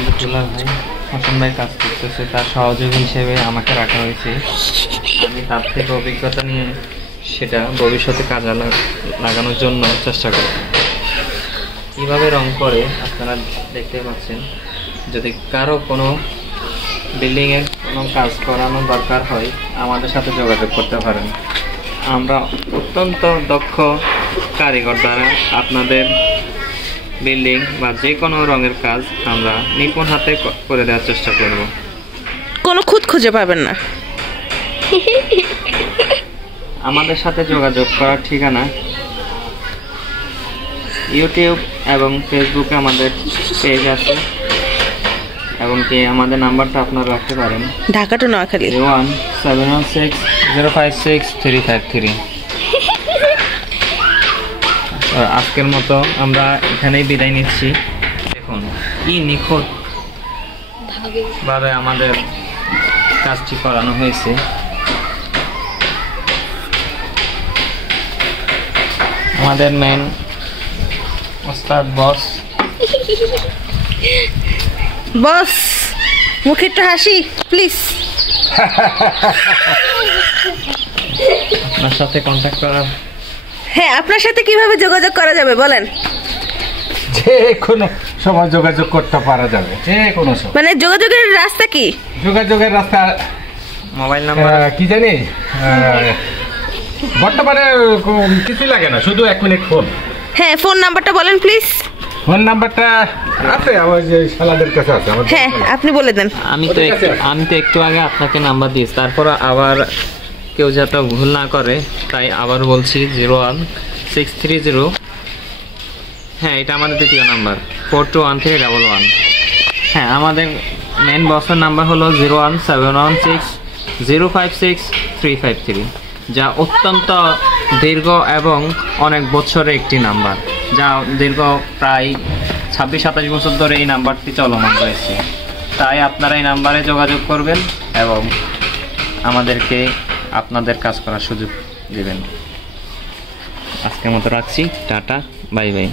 আমাদের দুলাল ভাই হাসান ভাই কাজ করতেছে, তার সহযোগী হিসেবে আমাকে রাখা হয়েছে। আমি তার থেকে অভিজ্ঞতা নিয়ে সেটা ভবিষ্যতে কাজে লাগানোর জন্য চেষ্টা করি। কীভাবে রং করে আপনারা দেখতে পাচ্ছেন। যদি কারো কোনো বিল্ডিংয়ের কোনো কাজ করানোর দরকার হয় আমাদের সাথে যোগাযোগ করতে পারেন। আমরা অত্যন্ত দক্ষ কারিগর দ্বারা আপনাদের বিল্ডিং বা যে কোনো রঙের কাজ আমরা নিপুণ হাতে করে দেওয়ার চেষ্টা করব। কোনো খুঁত খুঁজে পাবেন না। আমাদের সাথে যোগাযোগ করার ঠিকানা ইউটিউব এবং ফেসবুকে আমাদের পেজ আছে, এবং কি আমাদের নাম্বারটা আপনারা রাখতে পারেন ঢাকা টু নোয়াখালী 01716056353। আজকের মতো আমরা এখানেই বিদায় নিচ্ছি। দেখুন কি নিখুঁত ভাবে আমাদের কাজটি করানো হয়েছে। আমাদের মেন ওস্তাদ বস বস মুখে একটু হাসি প্লিজ। আপনার সাথে কন্ট্যাক্ট করার, হ্যাঁ আপনার সাথে কিভাবে যোগাযোগ করা যাবে বলেন? যে কোনো সময় যোগাযোগ করতে পারা যাবে, যে কোনো সময়। মানে যোগাযোগের রাস্তা কি? যোগাযোগের রাস্তা মোবাইল নাম্বার কি জানি, বর্তমানে কিছু লাগে না, শুধু 1 মিনিট ফোন। হ্যাঁ ফোন নাম্বারটা বলেন প্লিজ। ফোন নাম্বারটা আছে আমার যে শালাদের কাছে আছে। হ্যাঁ আপনি বলে দেন। আমি তো একটু আগে আপনাকে নাম্বার দিয়েছি, তারপর আবার কেউ যাতে ভুল না করে তাই আবার বলছি 01630। হ্যাঁ এটা আমাদের দ্বিতীয় নাম্বার 421311। হ্যাঁ আমাদের মেন বসের নাম্বার হলো 01716056353, যা অত্যন্ত দীর্ঘ এবং অনেক বছরের একটি নাম্বার, যা দীর্ঘ প্রায় 26-27 বছর ধরে এই নাম্বারটি চলমান রয়েছে। তাই আপনারা এই নাম্বারে যোগাযোগ করবেন এবং আমাদেরকে আপনাদের কাজ করার সুযোগ দেবেন। আজকের মতো রাখছি, টাটা, বাই বাই।